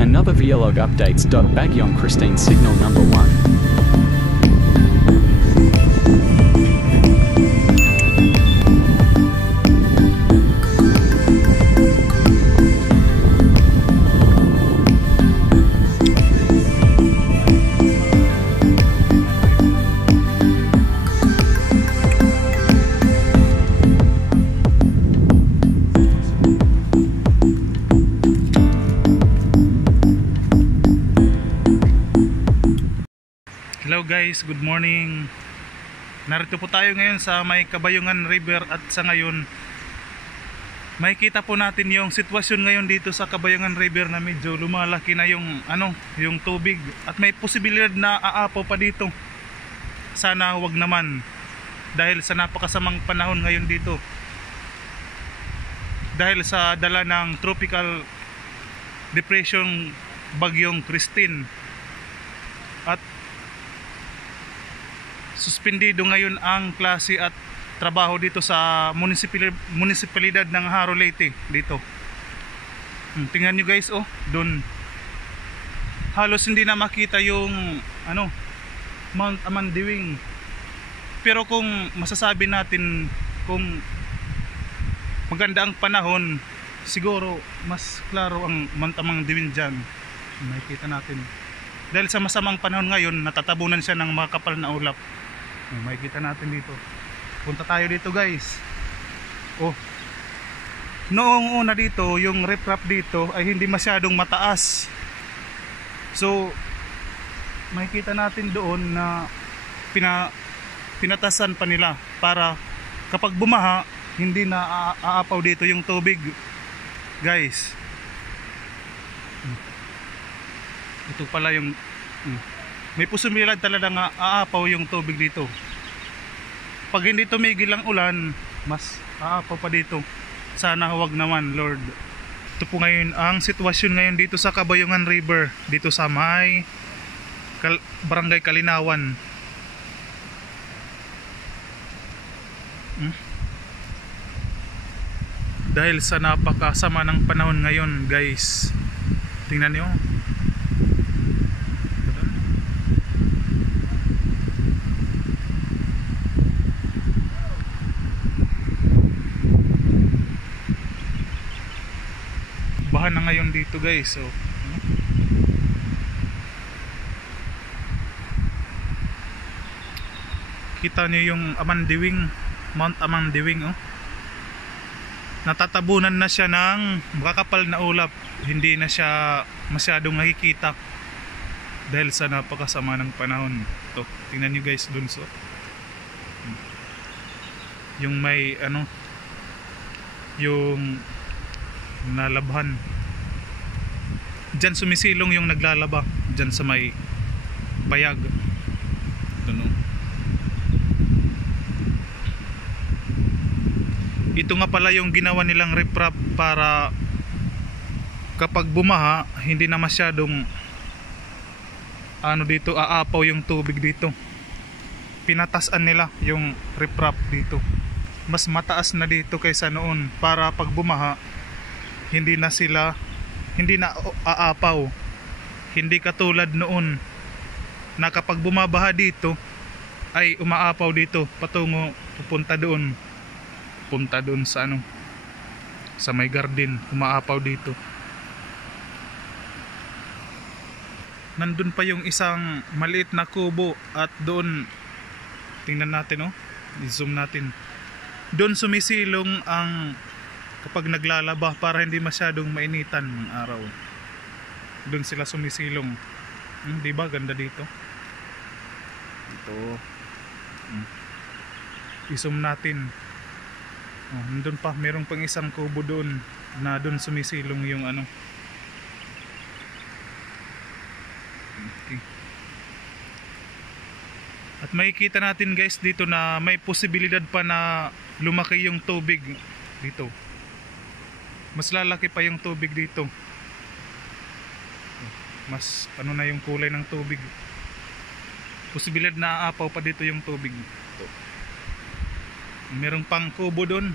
Another Vlog updates. Bagyon Christine signal number 1. Hello guys, good morning. Narito po tayo ngayon sa may Kabayungan River at sa ngayon makikita po natin yung sitwasyon ngayon dito sa Kabayungan River na medyo lumalaki na yung tubig at may posibilidad na aapaw pa dito. Sana wag naman dahil sa napakasamang panahon ngayon dito. Dahil sa dala ng tropical depression Bagyong Christine at suspendido ngayon ang klase at trabaho dito sa munisipalidad ng Haro Leyte dito. Tingnan nyo guys, doon halos hindi na makita yung Mount Amandiwing. Pero kung masasabi natin kung maganda ang panahon, siguro mas klaro ang Mount Amandiwing dyan. Makikita natin dahil sa masamang panahon ngayon natatabunan siya ng mga kapal na ulap. Makikita natin dito. Punta tayo dito guys. Noong una dito yung riprap dito ay hindi masyadong mataas. So makikita natin doon na pinatasan pa nila para kapag bumaha hindi na aapaw dito yung tubig guys. Ito pala yung may posibilidad talaga nga aapaw yung tubig dito. Pag hindi tumigil ang ulan, mas aapaw pa dito. Sana huwag naman, Lord. Ito po ngayon ang sitwasyon ngayon dito sa Kabayungan River, dito sa may Barangay Kalinawan. Dahil sa napakasama ng panahon ngayon, guys. Tingnan niyo. Bahan na ngayon dito guys. So kita niyo yung Amandiwing, Mount Amandiwing. Natatabunan na siya ng makakapal na ulap. Hindi na siya masyadong nakikita dahil sa napakasama ng panahon. Ito, tingnan niyo guys dun. So yung may yung nalabhan dyan, sumisilong yung naglalaba dyan sa may payag. Ito nga pala yung ginawa nilang riprap para kapag bumaha hindi na masyadong dito aapaw yung tubig dito. Pinatasan nila yung riprap dito, mas mataas na dito kaysa noon para pag bumaha hindi na aapaw. Hindi katulad noon na kapag bumabaha dito ay umaapaw dito patungo pupunta doon sa may garden, umaapaw dito. Nandun pa yung isang maliit na kubo at doon tingnan natin, i-zoom natin. Doon sumisilong ang kapag naglalaba para hindi masyadong mainitan ng araw. Doon sila sumisilong. Diba ganda dito? Ito. I-zoom natin. Nandun pa, merong pang isang kubo doon na doon sumisilong yung Okay. At makikita natin guys dito na may posibilidad pa na lumaki yung tubig dito. Mas lalaki pa yung tubig dito. Mas na yung kulay ng tubig. Posibilidad na aapaw pa dito yung tubig. Merong pang kubo doon.